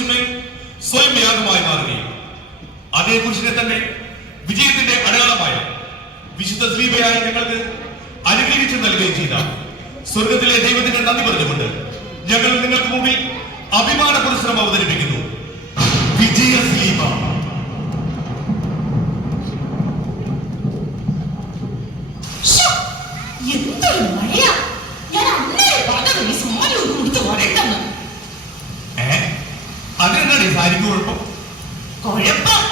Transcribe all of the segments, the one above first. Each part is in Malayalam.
കുരിശിന്മേൽ സ്വയം യാഗമായി മാറുകയും അതേ കുരിശിനെ തന്നെ വിജയത്തിന്റെ അടയാളമായ വിശുദ്ധ ശ്രീബയായി ഞങ്ങൾക്ക് അനുഗ്രഹിച്ചു നൽകുകയും ചെയ്ത സ്വർഗത്തിലെ ദൈവത്തിന് നന്ദി പറഞ്ഞുകൊണ്ട് ഞങ്ങൾ നിങ്ങൾക്ക് മുമ്പിൽ അഭിമാന പുരസ്സരം അവതരിപ്പിക്കുന്നു. വിജയ ശ്രീബ. അതെന്താണ് സാരിക്ക് കുഴപ്പം? കുഴപ്പം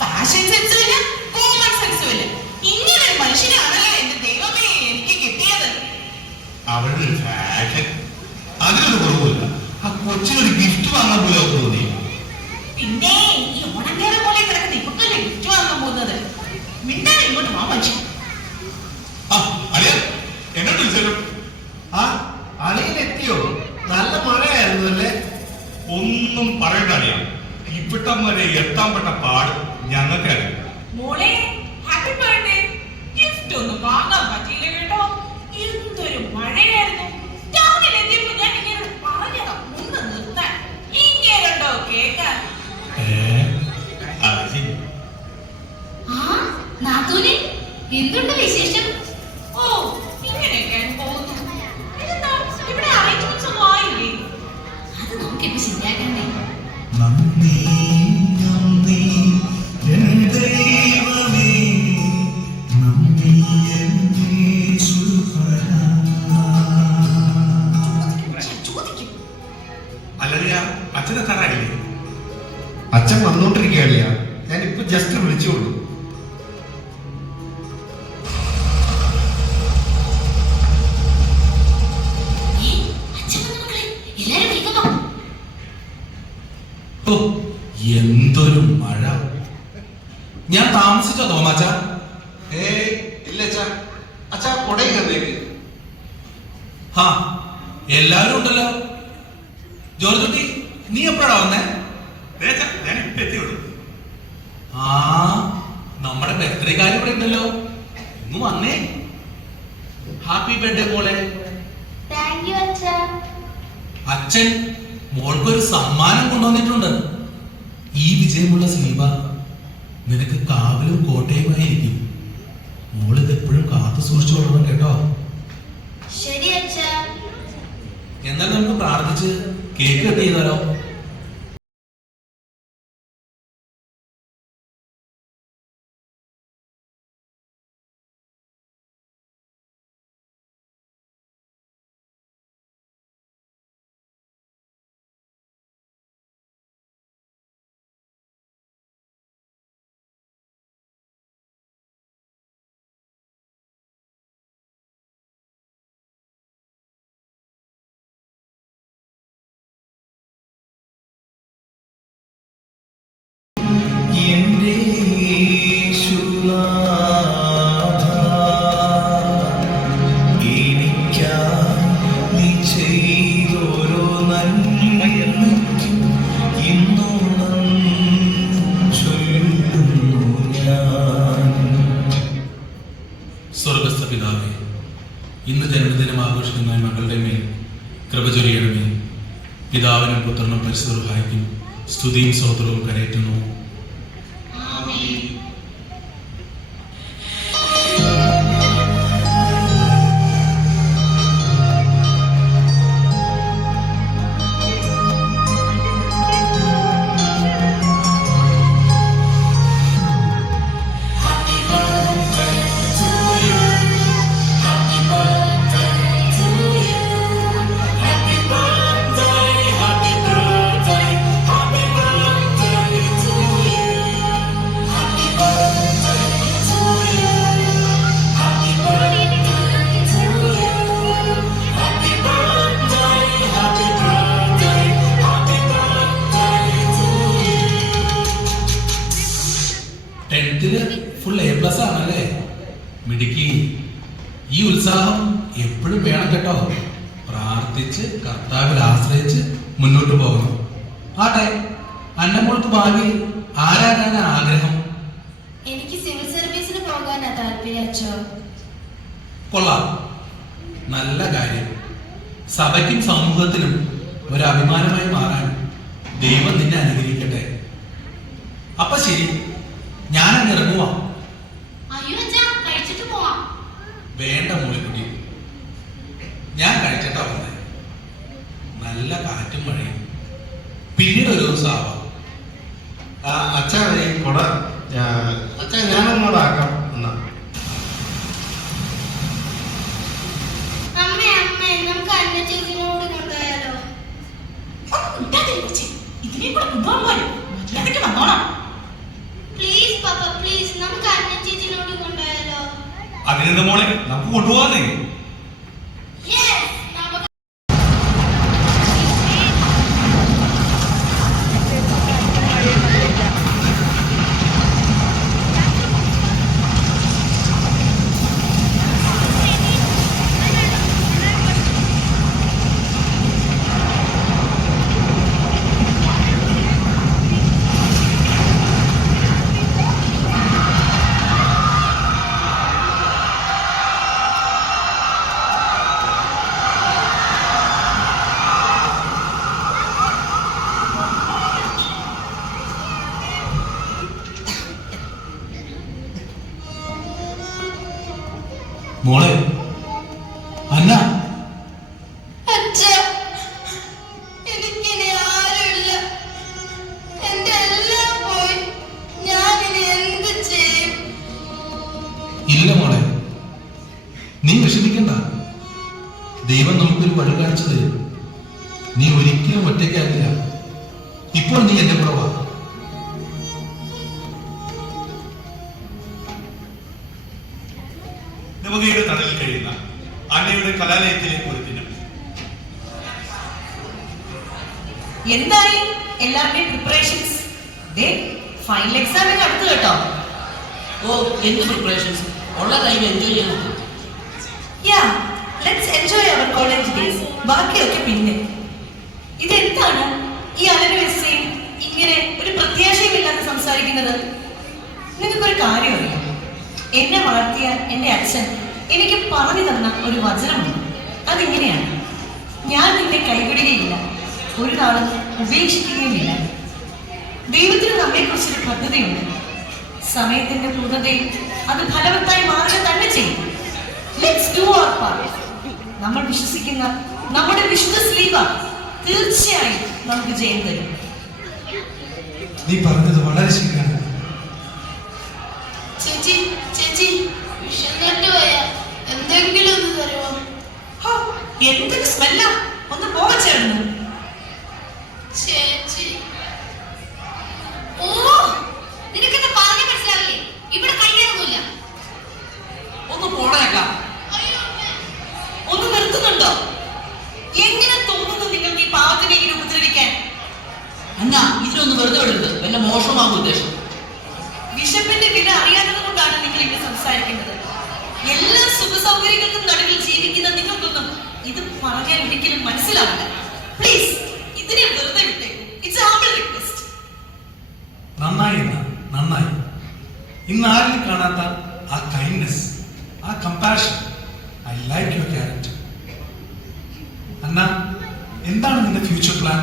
ഫാഷൻ സെൻസും ഇല്ല, കോമൺ സെൻസും ഇല്ല. ഇങ്ങനെ ഒരു മനുഷ്യനാണല്ലോ എന്റെ ദൈവമേ എനിക്ക് കിട്ടിയത്. അവരുടെ ഒരു ഫാഷൻ, അതിനൊരു കുറവില്ല. ആ കൊച്ചിനൊരു ഗിഫ്റ്റ് വാങ്ങാൻ പോലും തോന്നി. പിന്നെ ഈ ഓണക്കേരം പോലെ കിടക്കുന്ന ഇപ്പൊക്കല്ലേ ഗിഫ്റ്റ് വാങ്ങാൻ പോകുന്നത്? മിണ്ടാൻ ഇങ്ങോട്ട് വാ മനുഷ്യൻ. എങ്ങോട്ട് വിളിച്ചാലും അളിയിലെത്തിയോ? നല്ല മഴയായിരുന്നു അല്ലേ? ഒന്നും പറയണ്ട അളിയ, ഇവിടം വരെ എത്താൻ പെട്ട പാട് ഞങ്ങൾക്കറിയാം. മോളെ ഹാപ്പി ബർത്ത്ഡേ. ഗിഫ്റ്റ് ഒന്നും വാങ്ങാൻ പറ്റിയില്ല കേട്ടോ. എന്തൊരു മഴയായിരുന്നു. രാവിലെ എത്തിയപ്പോ ഞാൻ ഇങ്ങനെ പറഞ്ഞതാ ഒന്ന് നിർത്താൻ. ഇങ്ങനെയുണ്ടോ കേക്കാൻ? എന്തുണ്ട് വിശേഷം? ഓ ഇങ്ങനെയൊക്കെയാണ് പോകുന്നു. എന്താ ഇവിടെ അറേഞ്ച്മെന്റ്സ് ഒന്നും ആയില്ലേ? അത് നമുക്കിപ്പോ ശരിയാക്കണ്ടേ? അച്ഛനെ തരാനില്ലേ? അച്ഛൻ വന്നോണ്ടിരിക്കുകയാളിയാ. ഞാൻ ഇപ്പൊ ജസ്റ്റ് വിളിച്ചോളൂ. എന്തൊരു മഴ! ഞാൻ താമസിച്ചോ തോമാച്ച? ഇല്ല അച്ഛാ, കൊടയും കന്നേക്ക്. എല്ലാരും ഉണ്ടല്ലോ. ജോർജ് കുട്ടി, നീ എപ്പോഴാ വന്നേ? നമ്മുടെ ബർത്ത്ഡേക്കാരി ഇവിടെ ഉണ്ടല്ലോ. ഒന്ന് വന്നേ. ഹാപ്പി ബർത്ത്ഡേ മോളെ. അച്ഛൻ മോൾക്കൊരു സമ്മാനം കൊണ്ടുവന്നിട്ടുണ്ട്. ഈ വിജയമുള്ള സ്ലീബ നിനക്ക് കാവലും കോട്ടയുമായിരിക്കും. മോളിത് എപ്പോഴും കാത്തു സൂക്ഷിച്ചോളണം കേട്ടോ. ശരി അച്ഛാ. എന്നാൽ നമുക്ക് പ്രാർത്ഥിച്ച് കേക്ക് കട്ട് ചെയ്താലോ? സ്വർഗസ്ഥ പിതാവേ, ഇന്ന് ജന്മദിനം ആഘോഷിക്കുന്ന മകളുടെ മേൽ കൃപ ചൊരിയണമേ. പിതാവിനും പുത്രനും പരിശുദ്ധ റൂഹായ്ക്കും സ്തുതിയും സ്തോത്രവും കരയറ്റുന്നു. ഫുൾ A+ ആണല്ലേ? മിടുക്കി. ഈ ഉത്സാഹം എപ്പോഴും വേണം കേട്ടോ. പ്രാർത്ഥിച്ച് കർത്താവിൽ ആശ്രയിച്ച് മുന്നോട്ട് പോകണം. ആട്ടെ, അന്നമോൾക്ക് ഭാവിയിൽ ആരാകാനാ ആഗ്രഹം? എനിക്ക് സിവിൽ സർവീസിന് പോകാനാ താല്പര്യം അച്ഛോ. കൊള്ളാം, നല്ല കാര്യം. സഭയ്ക്കും സമൂഹത്തിനും ഒരു അഭിമാനമായി മാറാൻ ദൈവം നിന്നെ അനുഗ്രഹിക്കട്ടെ. അപ്പൊ ശരി, ഞാനങ്ങ് ഇറങ്ങുവാ. അയ്യോ അച്ഛാ, കഴിച്ചിട്ട് പോവാം. വേണ്ട മോളിക്കുട്ടി, ഞാൻ കഴിച്ചിട്ടാ വന്നേ. നല്ല കാറ്റും മഴയും. പിന്നീട് ഒരു ദിവസം ആവാം. അച്ഛാ ഈ കൊട അച്ഛാ ഞാനൊന്നുകൂടെ ആക്കാം എന്നാ. അമ്മേ അമ്മേ, നമുക്ക് അന്ന ചേച്ചിനോട് കൊണ്ടുപോയാലോ? ഇതിനെ കൂടെ കൊണ്ടുപോകാൻ പോലും മര്യാദയ്ക്ക് വന്നോളാം. പ്ലീസ് പപ്പ പ്ലീസ്, നമുക്ക് അന്ന ചേച്ചിനോട് കൊണ്ടുപോയാലോ? അതിനെന്താ മോളെ, നമുക്ക് കൊണ്ടുപോകാന്നേ. Yes, നമുക്ക് മോളെ അന്ന, അച്ഛാ, എനിക്കിനി ആരുമില്ല. എന്റെ എല്ലാം പോയി. ഞാനിനി എന്ത് ചെയ്യും? ഇല്ല മോളെ, നീ വിഷമിക്കണ്ട. ദൈവം നമുക്കൊരു വഴി കാണിച്ചു തരും. നീ ഒരിക്കലും ഒറ്റയ്ക്കാകില്ല. ഇപ്പോൾ നീ എന്റെ കൂടെ വാ. നവകയുടെ തണലിൽ കഴിയുന്ന അന്നയുടെ കലാലയത്തിലെ ഒരു ദിനം. എന്തായി എല്ലാവരുടെയും പ്രിപ്പറേഷൻസ്? ഫൈനൽ എക്സാമിന് അടുത്ത് കേട്ടോ. ഓ, എന്ത് പ്രിപ്പറേഷൻസ്? ഉള്ള ടൈം എൻജോയ് ചെയ്യാൻ നോക്കും. Ya, let's enjoy our college days. ബാക്കിയൊക്കെ പിന്നെ. ഇതെന്താണ് ഈ അലനുവെസ്സയും ഇങ്ങനെ ഒരു പ്രത്യാശയുമില്ലാതെ സംസാരിക്കുന്നത്? നിങ്ങൾക്കൊരു കാര്യം അറിയാം, എന്നെ വളർത്തിയ എന്റെ അച്ഛൻ എനിക്ക് പറഞ്ഞു തന്ന ഒരു വചനമുണ്ട്. അതിങ്ങനെയാണ്: ഞാൻ നിന്നെ കൈവിടുകയില്ല, ഒരു നാളും ഉപേക്ഷിക്കുകയുമില്ല. ദൈവത്തിന് നമ്മെക്കുറിച്ചൊരു പദ്ധതിയുണ്ട്. സമയത്തിന്റെ പൂർണ്ണതയിൽ അത് ഫലവത്തായി മാറുക തന്നെ ചെയ്യും. Let's do our part. നമ്മൾ വിശ്വസിക്കുന്ന നമ്മുടെ വിശുദ്ധ സ്ലീബ തീർച്ചയായും നമുക്ക് ജയം തരും. നീ പറഞ്ഞത് വളരെ ശരിയാണ്. ചേച്ചി ചേച്ചി, വിഷന്നിട്ട് പോയാ എന്തെങ്കിലും ഒന്ന് തരുമോ? ഹോ, എന്തൊരു സ്മെല്ലാ! ഒന്ന് പോകച്ചേർന്നു. ചേച്ചി, ഓ, നിനക്കെന്താ പറഞ്ഞു മനസ്സിലാവില്ലേ? ഇവിടെ കഴിയാനൊന്നുമില്ല. ഒന്ന് പോണേക്കാം. ഒന്ന് നിർത്തുന്നുണ്ടോ? എങ്ങനെ തോന്നുന്നു നിങ്ങൾക്ക് ഈ പാവത്തിനെ ഇങ്ങനെ ഉപദ്രവിക്കാൻ? അന്ന, ഇതിനൊന്ന് വെറുതെ വിടരുത്. വല്ല മോശമാകും ഉദ്ദേശം. വിശപ്പിന്റെ വില അറിയാത്തത് കൊണ്ടാണ് നിങ്ങൾ ഇങ്ങനെ സംസാരിക്കുന്നത്. എല്ലാ സുഖ സൗകര്യങ്ങൾക്കും നടുവിൽ ജീവിക്കുന്ന നിങ്ങൾക്കൊന്നും ഇത് പറഞ്ഞാൽ ഒരിക്കലും മനസ്സിലാവില്ല. പ്ലീസ്, ഇതിനെ വെറുതെ വിട്ടേ. It's humble request. നന്നായി അന്ന, നന്നായി. ഇന്ന് ആരിലും കാണാത്ത ആ കൈൻഡ്നെസ്, ആ compassion, I like your character. Anna, എന്താണ് നിന്റെ ഫ്യൂച്ചർ പ്ലാൻ?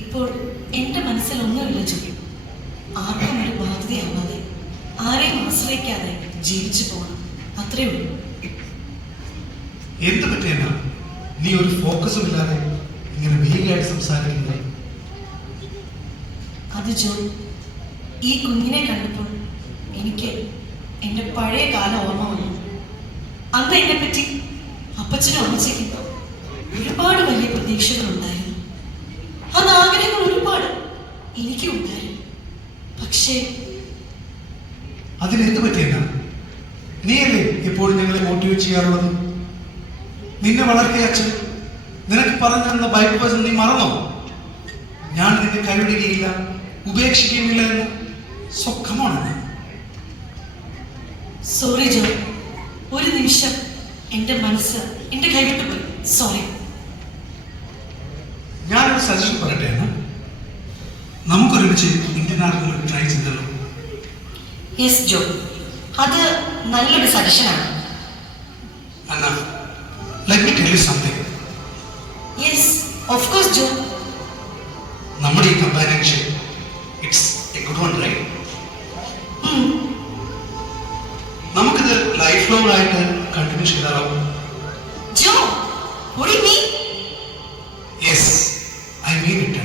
ഇപ്പോൾ എന്റെ മനസ്സിൽ ഒന്നുമില്ല ജോലി. ആർക്കും ഒരു ബാധ്യതയാവാതെ, ആരെയും ആശ്രയിക്കാതെ ജീവിച്ചു പോകണം, അത്രേ ഉള്ളൂ. എന്ത് പറ്റിയെന്നാ നീ ഒരു ഫോക്കസും ഇല്ലാതെ ഇങ്ങനെ വേഗമായിട്ട് സംസാരിക്കുന്നത്? അത് ജോ, ഈ കുഞ്ഞിനെ കണ്ടപ്പോൾ എനിക്ക് എന്റെ പഴയ കാലം ഓർമ്മ വന്നു. അന്ന് എന്നെ പറ്റി അപ്പച്ചനും അമ്മച്ചയ്ക്കും ഒരുപാട് വലിയ പ്രതീക്ഷകളുണ്ടായിരുന്നു. അന്ന് ആഗ്രഹങ്ങൾ ഒരുപാട് എനിക്കും ഉണ്ടായിരുന്നു. പക്ഷേ അതിനെന്ത് പറ്റിയെന്നാ? നീയല്ലേ എപ്പോഴും ഞങ്ങളെ മോട്ടിവേറ്റ് ചെയ്യാറുള്ളത്? നിന്നെ വളർത്തിയ അച്ഛൻ നിനക്ക് പറഞ്ഞു തന്ന ബൈബിൾ വചനം നീ മറന്നോ? ഞാൻ നിന്നെ കൈവിടുകയില്ല, ഉപേക്ഷിക്കുകയുമില്ല എന്ന്. സ്വഖമാണ്. സോറി ജോ, ഒരു നിമിഷം എന്റെ മനസ്സ് എന്റെ കൈവിട്ടു പോയി. സോറി. ഞാനൊരു സജഷൻ പറയട്ടെ എന്നാ, നമുക്കൊരുമിച്ച് ഇന്ത്യൻ ആർമിയിൽ ട്രൈ ചെയ്തല്ലോ. യെസ് ജോ, അത് നല്ലൊരു സജഷനാണ്. Anna, let me tell you something. Yes, of course Jo. companionship. It's a good one, right? നമുക്കിത് ലൈഫ് ലോങ് ആയിട്ട് കണ്ടിന്യൂ ചെയ്താലോ? Jo, what do you mean? Yes, I mean it.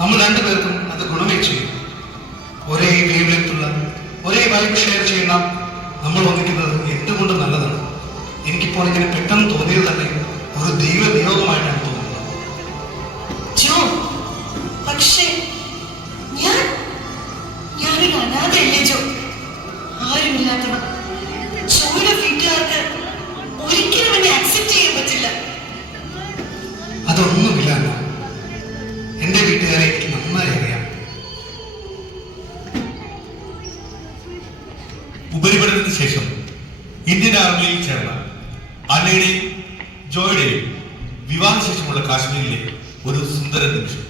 നമ്മൾ രണ്ടുപേർക്കും അത് ഗുണമേ ചെയ്യും. ഒരേ വേവ് ലെങ്ത്തുള്ള ഒരേ വൈബ് ഷെയർ ചെയ്യുന്ന നമ്മൾ ഒന്നിക്കുന്നത് എന്തുകൊണ്ടും നല്ലതാണ്. എനിക്കിപ്പോൾ ഇങ്ങനെ പെട്ടെന്ന് തോന്നിയത് തന്നെ ഒരു ദൈവ നിയോഗമായിട്ടാണ് തോന്നുന്നത്. ജോ, പക്ഷേ ഞാനൊരു അനാഥയല്ലേ ജോ? ആരുമില്ലാത്തവ. ജോയുടെ വീട്ടുകാർക്ക് ഒരിക്കലും എന്നെ അക്സെപ്റ്റ് ചെയ്യാൻ പറ്റില്ല. അതൊന്നുമില്ല അല്ല. എന്റെ വീട്ടുകാരെ എനിക്ക് നന്നായി അറിയാം. ഉപരിപഠനത്തിന് ശേഷം ഇന്ത്യൻ ആർമിയിൽ ചേർന്ന അന്നയുടെയും ജോയുടെയും വിവാഹശേഷമുള്ള കാശ്മീരിലെ ഒരു സുന്ദര നിമിഷം.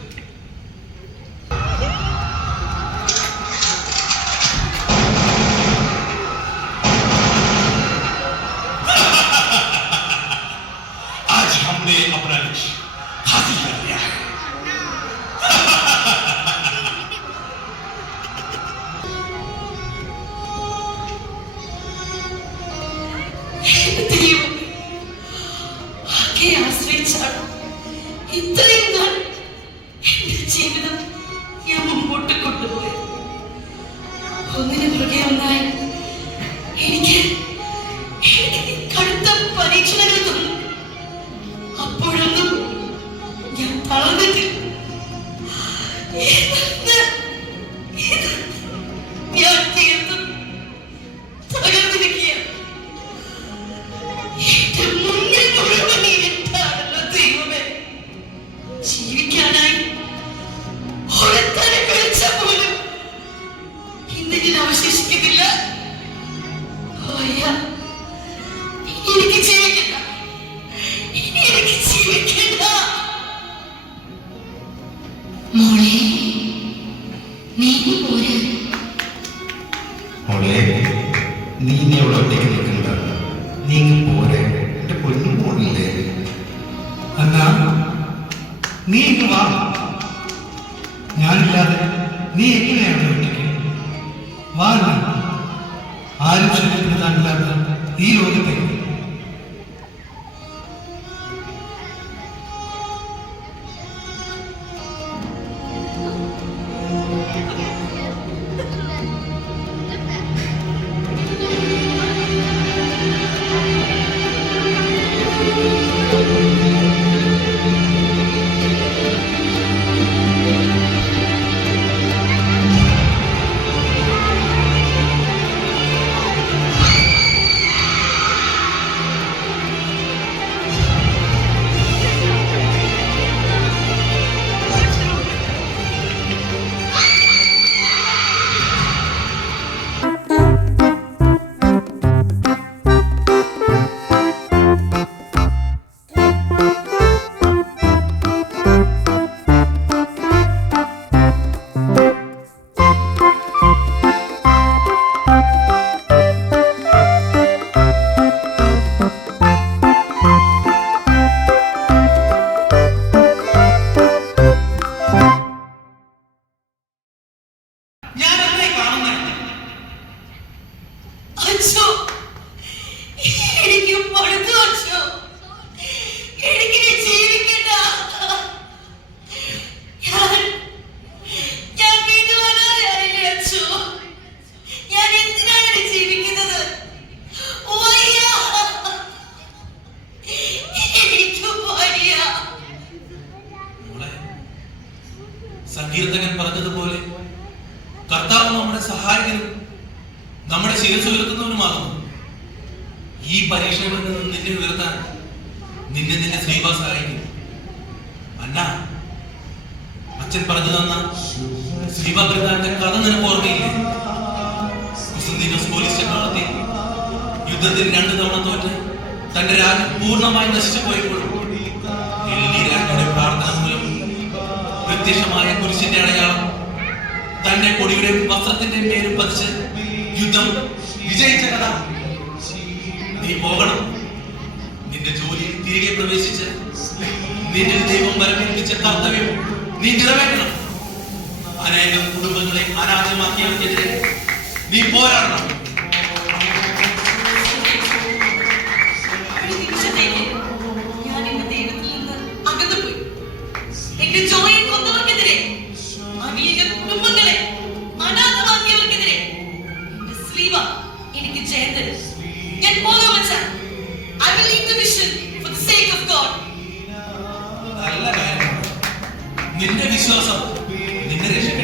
आज हमने अपना लक्ष्य हासिल कर लिया है. ദൈവമേ, ആകെ ആശ്രയിച്ചാണ് ഇത്രയും നാൾ എന്റെ ജീവിതം ഞാൻ മുമ്പോട്ട് കൊണ്ടുപോയത്. ഒന്നിനു പുറകെ ഒന്നായി എനിക്ക് കടുത്ത പരീക്ഷണങ്ങൾ തന്നു. അപ്പോഴൊന്നും ഞാൻ തളർന്നിട്ടില്ല. ഞാൻ തീർത്തും തകർന്നിരിക്കുകയാണ്. എന്റെ മുന്നിൽ മുഴുവൻ ഇരുട്ടാണല്ലോ ദൈവമേ. ജീവിക്കാനായി ഒരുത്തനെ വിളിച്ചാൽ പോലും ഇന്ന് ഞാൻ അവശേഷിക്കുന്നില്ല. എനിക്ക് ജീവിക്കണ്ട, എനിക്ക് ജീവിക്കണ്ട. മോളെ, നീ പോര്. മോളെ, നീ ഇനി അവിടെ ഒറ്റയ്ക്ക് നിൽക്കണ്ട. നീ ഇങ്ങ് പോരെ, എന്റെ പൊന്നും പോണില്ലേ. അന്നാ നീ ഇങ്ങ് വാ. ഞാനില്ലാതെ നീ എങ്ങനെയാണ് ഒറ്റയ്ക്ക്? വാ. ആരും ശല്യപ്പെടുത്താനില്ലാത്ത ഈ ലോകത്തെ സങ്കീർത്തകൻ പറഞ്ഞതുപോലെ കർത്താവ് നമ്മുടെ സഹായകനും നമ്മുടെ ശിരസ് ഉയർത്തുന്നവനുമാകുന്നു. ഈ പരീക്ഷകളിൽ നിന്ന് നിന്നെ ഉയർത്താൻ നിന്നെ ശ്രീബ സഹായിക്കും. അന്ന, അച്ഛൻ പറഞ്ഞു തന്ന ശ്രീബ പെരുന്നാളിന്റെ കഥ നിനക്ക് ഓർമ്മയില്ലേ? പോലീസ് ചക്രവർത്തി യുദ്ധത്തിൽ 2 തവണ തോറ്റ് തന്റെ രാജ്യം പൂർണ്ണമായി നശിച്ചു പോയപ്പോഴും രാജ്ഞിയുടെ പ്രാർത്ഥന മൂലം പ്രത്യക്ഷമായ കുരിശിന്റെ അടയാളം തന്റെ കൊടിയുടെ വസ്ത്രത്തിന്റെ മേലും പതിച്ച് യുദ്ധം വിജയിച്ച കഥ. നീ പോകണം. നിന്റെ ജോലിയിൽ തിരികെ പ്രവേശിച്ച് നിന്റെ ദൈവം വരമേൽപ്പിച്ച കർത്തവ്യം നീ നിറവേറ്റണം. അനേകം കുടുംബങ്ങളെ അനാഥമാക്കിയവർക്കെതിരെ നീ പോരാടണം. ഒരു നിമിഷത്തേക്ക് ഞാൻ എന്റെ ദൈവത്തിൽ നിന്ന് അകന്നുപോയി. എന്റെ ജോയെ കൊന്നവർക്കെതിരെ, അനേകം കുടുംബങ്ങളെ അനാഥമാക്കിയവർക്കെതിരെ എന്റെ സ്ലീവ എനിക്ക് ജയം തരും. ഞാൻ പോകാൻ വെച്ചാൽ I will leave the mission for the sake of God. നല്ല കാര്യമാണ്. നിന്റെ വിശ്വാസം നിന്നെ രക്ഷിക്കും.